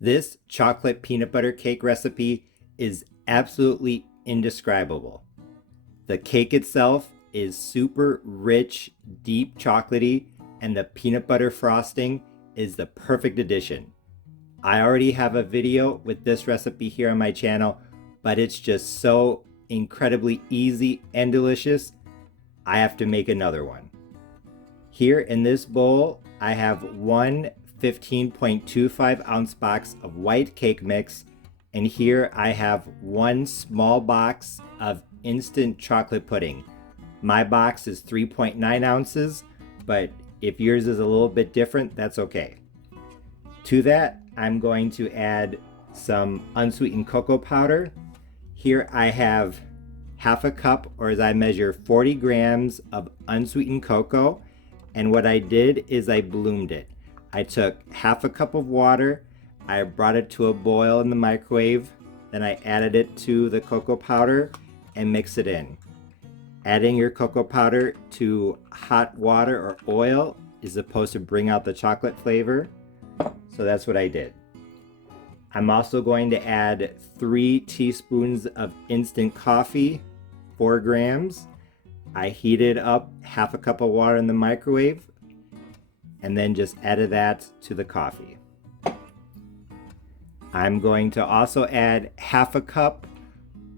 This chocolate peanut butter cake recipe is absolutely indescribable. The cake itself is super rich, deep chocolatey, and the peanut butter frosting is the perfect addition. I already have a video with this recipe here on my channel, but it's just so incredibly easy and delicious, I have to make another one. Here in this bowl, I have one 15.25 ounce box of white cake mix, and here I have one small box of instant chocolate pudding. My box is 3.9 ounces, but if yours is a little bit different, that's okay. To that, I'm going to add some unsweetened cocoa powder. Here I have half a cup, or as I measure, 40 grams of unsweetened cocoa. And what I did is I bloomed it. I took half a cup of water, I brought it to a boil in the microwave, then I added it to the cocoa powder and mixed it in. Adding your cocoa powder to hot water or oil is supposed to bring out the chocolate flavor, so that's what I did. I'm also going to add 3 teaspoons of instant coffee, 4 grams. I heated up half a cup of water in the microwave and then just added that to the coffee. I'm going to also add half a cup,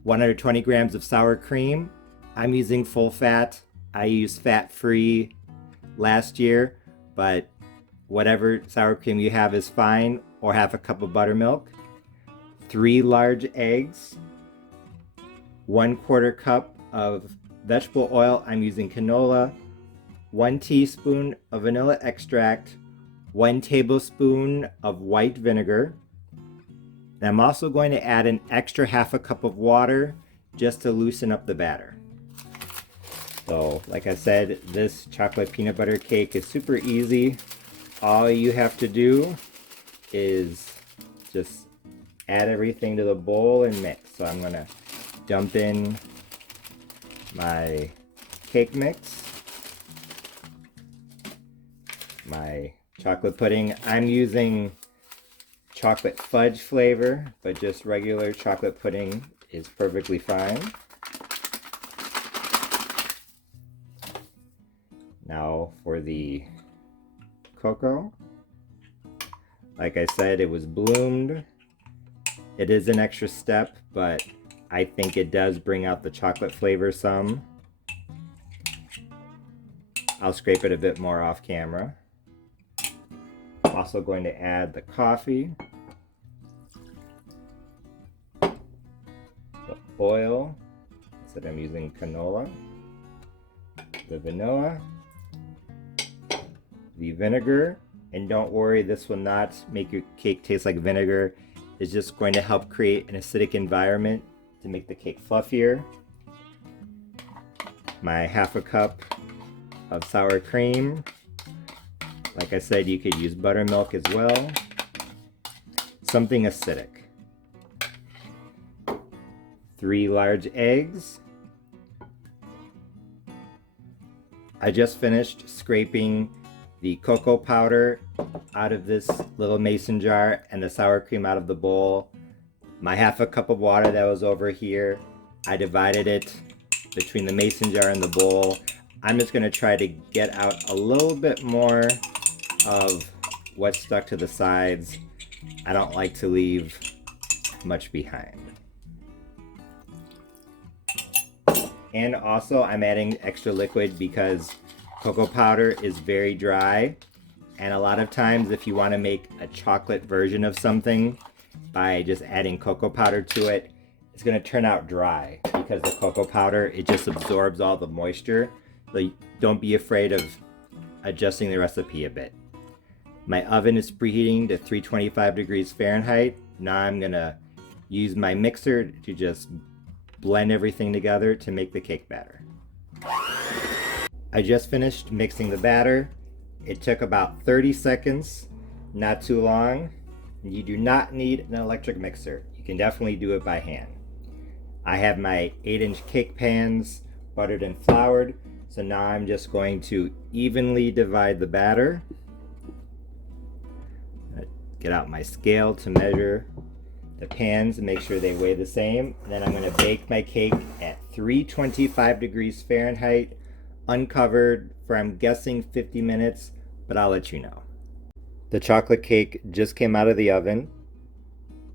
120 grams of sour cream. I'm using full fat. I used fat-free last year, but whatever sour cream you have is fine, or half a cup of buttermilk. 3 large eggs, 1/4 cup of vegetable oil. I'm using canola, 1 teaspoon of vanilla extract, 1 tablespoon of white vinegar. And I'm also going to add an extra half a cup of water just to loosen up the batter. So, like I said, this chocolate peanut butter cake is super easy. All you have to do is just add everything to the bowl and mix. So I'm gonna dump in my cake mix, my chocolate pudding. I'm using chocolate fudge flavor, but just regular chocolate pudding is perfectly fine. Now for the cocoa. Like I said, it was bloomed. It is an extra step, but I think it does bring out the chocolate flavor some. I'll scrape it a bit more off camera. Also going to add the coffee, the oil, instead I'm using canola, the vanilla, the vinegar, and don't worry, this will not make your cake taste like vinegar. It's just going to help create an acidic environment to make the cake fluffier. My half a cup of sour cream. Like I said, you could use buttermilk as well. Something acidic. 3 large eggs. I just finished scraping the cocoa powder out of this little mason jar and the sour cream out of the bowl. My half a cup of water that was over here, I divided it between the mason jar and the bowl. I'm just going to try to get out a little bit more of what's stuck to the sides. I don't like to leave much behind. And also I'm adding extra liquid because cocoa powder is very dry, and a lot of times if you want to make a chocolate version of something by just adding cocoa powder to it, it's going to turn out dry because the cocoa powder, it just absorbs all the moisture. So don't be afraid of adjusting the recipe a bit. My oven is preheating to 325 degrees Fahrenheit. Now I'm going to use my mixer to just blend everything together to make the cake batter. I just finished mixing the batter. It took about 30 seconds, not too long. You do not need an electric mixer. You can definitely do it by hand. I have my 8-inch cake pans buttered and floured, so now I'm just going to evenly divide the batter. get out my scale to measure the pans and make sure they weigh the same. And then I'm going to bake my cake at 325 degrees Fahrenheit, uncovered for, I'm guessing, 50 minutes, but I'll let you know. The chocolate cake just came out of the oven.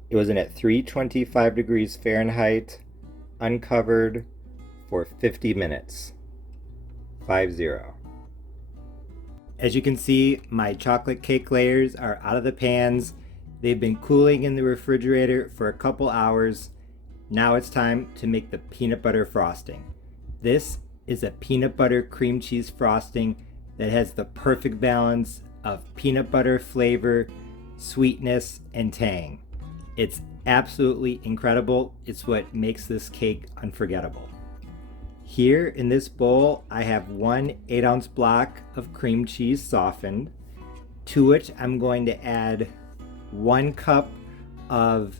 It was in at 325 degrees Fahrenheit, uncovered for 50 minutes. 50. As you can see, my chocolate cake layers are out of the pans. They've been cooling in the refrigerator for a couple hours. Now it's time to make the peanut butter frosting. This is a peanut butter cream cheese frosting that has the perfect balance of peanut butter flavor, sweetness, and tang. It's absolutely incredible. It's what makes this cake unforgettable. Here in this bowl, I have 1 8-ounce block of cream cheese softened, to which I'm going to add 1 cup of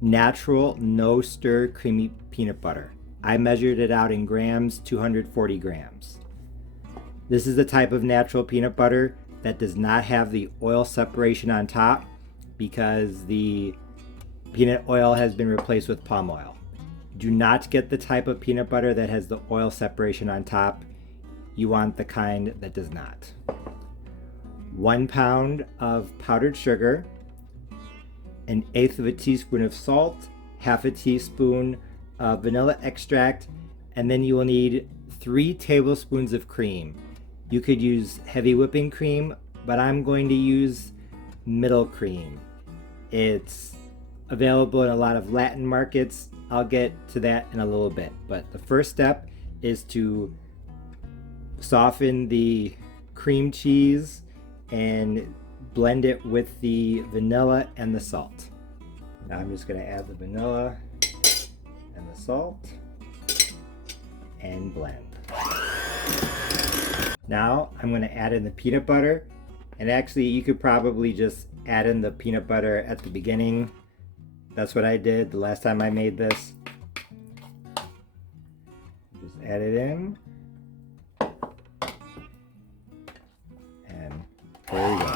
natural no-stir creamy peanut butter. I measured it out in grams, 240 grams. This is the type of natural peanut butter that does not have the oil separation on top because the peanut oil has been replaced with palm oil. Do not get the type of peanut butter that has the oil separation on top. You want the kind that does not. 1 pound of powdered sugar, 1/8 of a teaspoon of salt, 1/2 teaspoon of vanilla extract, and then you will need 3 tablespoons of cream. You could use heavy whipping cream, but I'm going to use middle cream. It's available in a lot of Latin markets. I'll get to that in a little bit, but the first step is to soften the cream cheese and blend it with the vanilla and the salt. Now I'm just going to add the vanilla and the salt and blend. Now I'm going to add in the peanut butter, and actually you could probably just add in the peanut butter at the beginning. That's what I did the last time I made this. Just add it in. And there we go.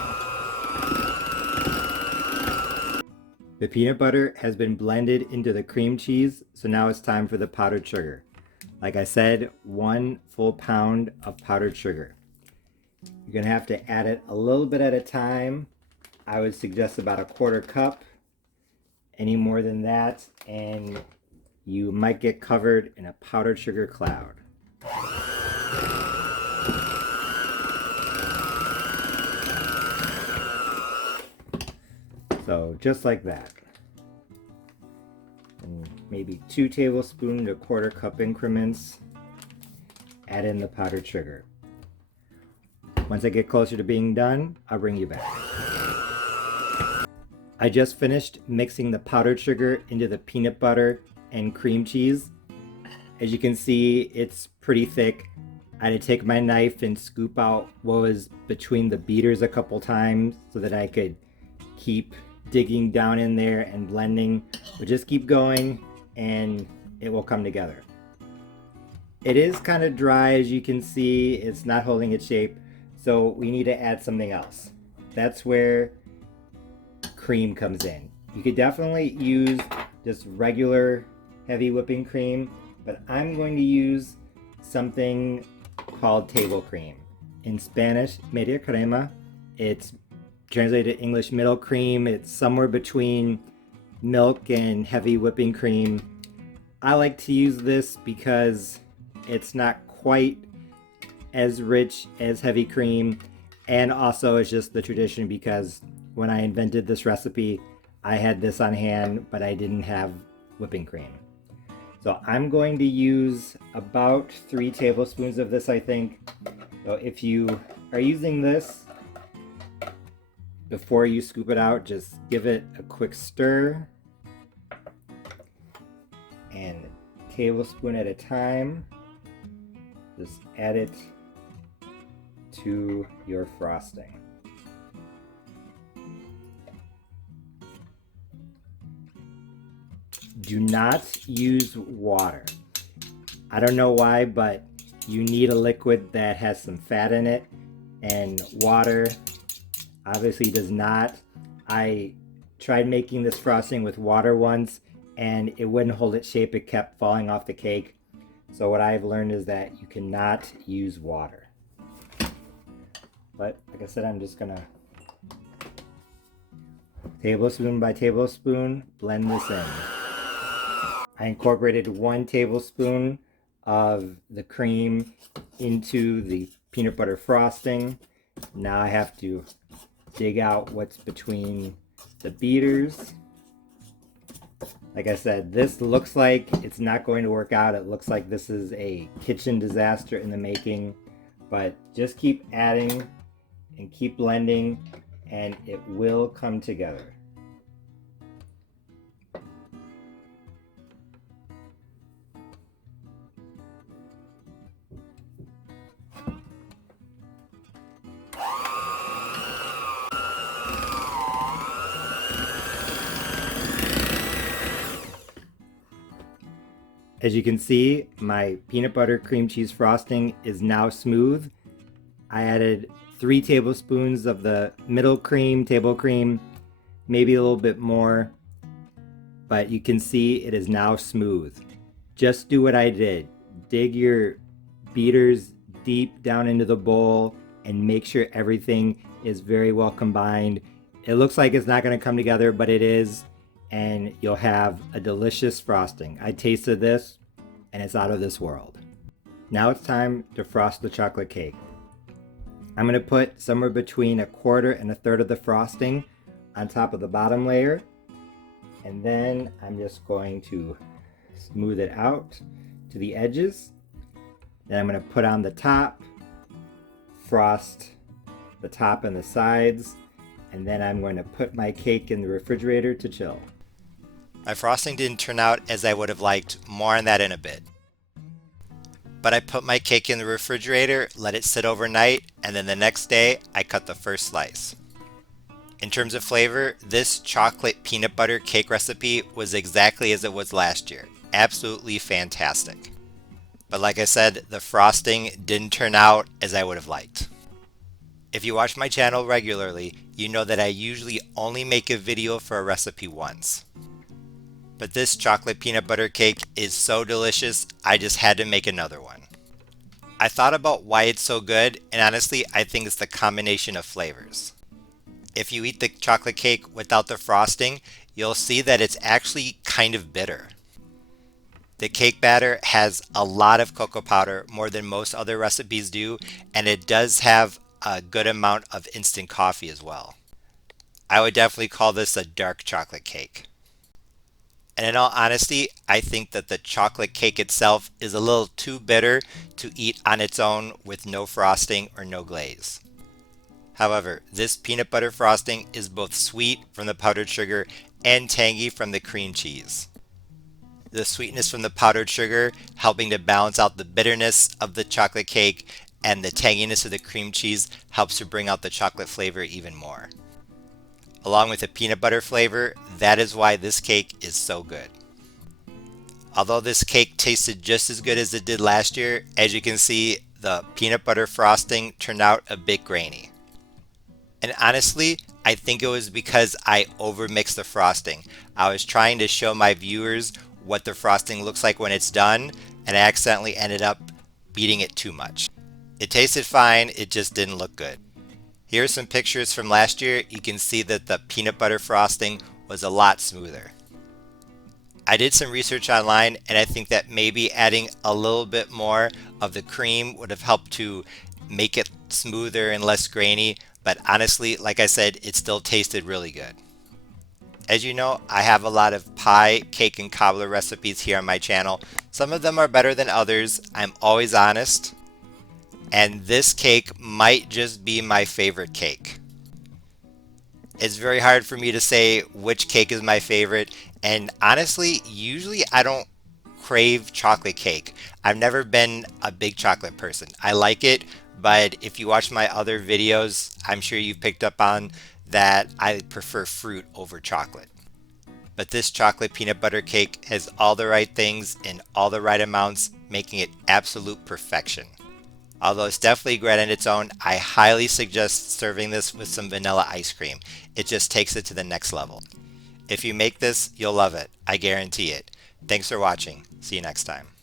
The peanut butter has been blended into the cream cheese, so now it's time for the powdered sugar. Like I said, 1 full pound of powdered sugar. You're going to have to add it a little bit at a time. I would suggest about 1/4 cup. Any more than that, and you might get covered in a powdered sugar cloud. So just like that. And maybe 2 tablespoons to 1/4 cup increments. Add in the powdered sugar. Once I get closer to being done, I'll bring you back. I just finished mixing the powdered sugar into the peanut butter and cream cheese. As you can see, it's pretty thick. I had to take my knife and scoop out what was between the beaters a couple times so that I could keep digging down in there and blending. But just keep going and it will come together. It is kind of dry, as you can see. It's not holding its shape, so we need to add something else. That's where cream comes in. You could definitely use just regular heavy whipping cream, but I'm going to use something called table cream. In Spanish, media crema. It's translated to English middle cream. It's somewhere between milk and heavy whipping cream. I like to use this because it's not quite as rich as heavy cream, and also it's just the tradition because when I invented this recipe, I had this on hand, but I didn't have whipping cream. So I'm going to use about 3 tablespoons of this, I think. So if you are using this, before you scoop it out, just give it a quick stir. And a tablespoon at a time, just add it to your frosting. Do not use water. I don't know why, but you need a liquid that has some fat in it, and water obviously does not. I tried making this frosting with water once and it wouldn't hold its shape. It kept falling off the cake. So what I've learned is that you cannot use water. But like I said, I'm just gonna tablespoon by tablespoon blend this in. I incorporated 1 tablespoon of the cream into the peanut butter frosting. Now I have to dig out what's between the beaters. Like I said, this looks like it's not going to work out. It looks like this is a kitchen disaster in the making, but just keep adding and keep blending and it will come together. As you can see, my peanut butter cream cheese frosting is now smooth. I added 3 tablespoons of the middle cream, table cream, maybe a little bit more, but you can see it is now smooth. Just do what I did. Dig your beaters deep down into the bowl and make sure everything is very well combined. It looks like it's not going to come together, but it is, and you'll have a delicious frosting. I tasted this and it's out of this world. Now it's time to frost the chocolate cake. I'm going to put somewhere between 1/4 and 1/3 of the frosting on top of the bottom layer, and then I'm just going to smooth it out to the edges. Then I'm going to put on the top, frost the top and the sides, and then I'm going to put my cake in the refrigerator to chill. My frosting didn't turn out as I would have liked, more on that in a bit. But I put my cake in the refrigerator, let it sit overnight, and then the next day I cut the first slice. In terms of flavor, this chocolate peanut butter cake recipe was exactly as it was last year. Absolutely fantastic. But like I said, the frosting didn't turn out as I would have liked. If you watch my channel regularly, you know that I usually only make a video for a recipe once. But this chocolate peanut butter cake is so delicious, I just had to make another one. I thought about why it's so good, and honestly, I think it's the combination of flavors. If you eat the chocolate cake without the frosting, you'll see that it's actually kind of bitter. The cake batter has a lot of cocoa powder, more than most other recipes do, and it does have a good amount of instant coffee as well. I would definitely call this a dark chocolate cake. And in all honesty, I think that the chocolate cake itself is a little too bitter to eat on its own with no frosting or no glaze. However, this peanut butter frosting is both sweet from the powdered sugar and tangy from the cream cheese. The sweetness from the powdered sugar helping to balance out the bitterness of the chocolate cake, and the tanginess of the cream cheese helps to bring out the chocolate flavor even more. Along with the peanut butter flavor, that is why this cake is so good. Although this cake tasted just as good as it did last year, as you can see, the peanut butter frosting turned out a bit grainy. And honestly, I think it was because I overmixed the frosting. I was trying to show my viewers what the frosting looks like when it's done, and I accidentally ended up beating it too much. It tasted fine, it just didn't look good. Here are some pictures from last year. You can see that the peanut butter frosting was a lot smoother. I did some research online, and I think that maybe adding a little bit more of the cream would have helped to make it smoother and less grainy, but honestly, like I said, it still tasted really good. As you know, I have a lot of pie, cake, and cobbler recipes here on my channel. Some of them are better than others. I'm always honest. And this cake might just be my favorite cake. It's very hard for me to say which cake is my favorite, and honestly, usually I don't crave chocolate cake. I've never been a big chocolate person. I like it, but if you watch my other videos, I'm sure you've picked up on that I prefer fruit over chocolate. But this chocolate peanut butter cake has all the right things in all the right amounts, making it absolute perfection. Although it's definitely great on its own, I highly suggest serving this with some vanilla ice cream. It just takes it to the next level. If you make this, you'll love it. I guarantee it. Thanks for watching. See you next time.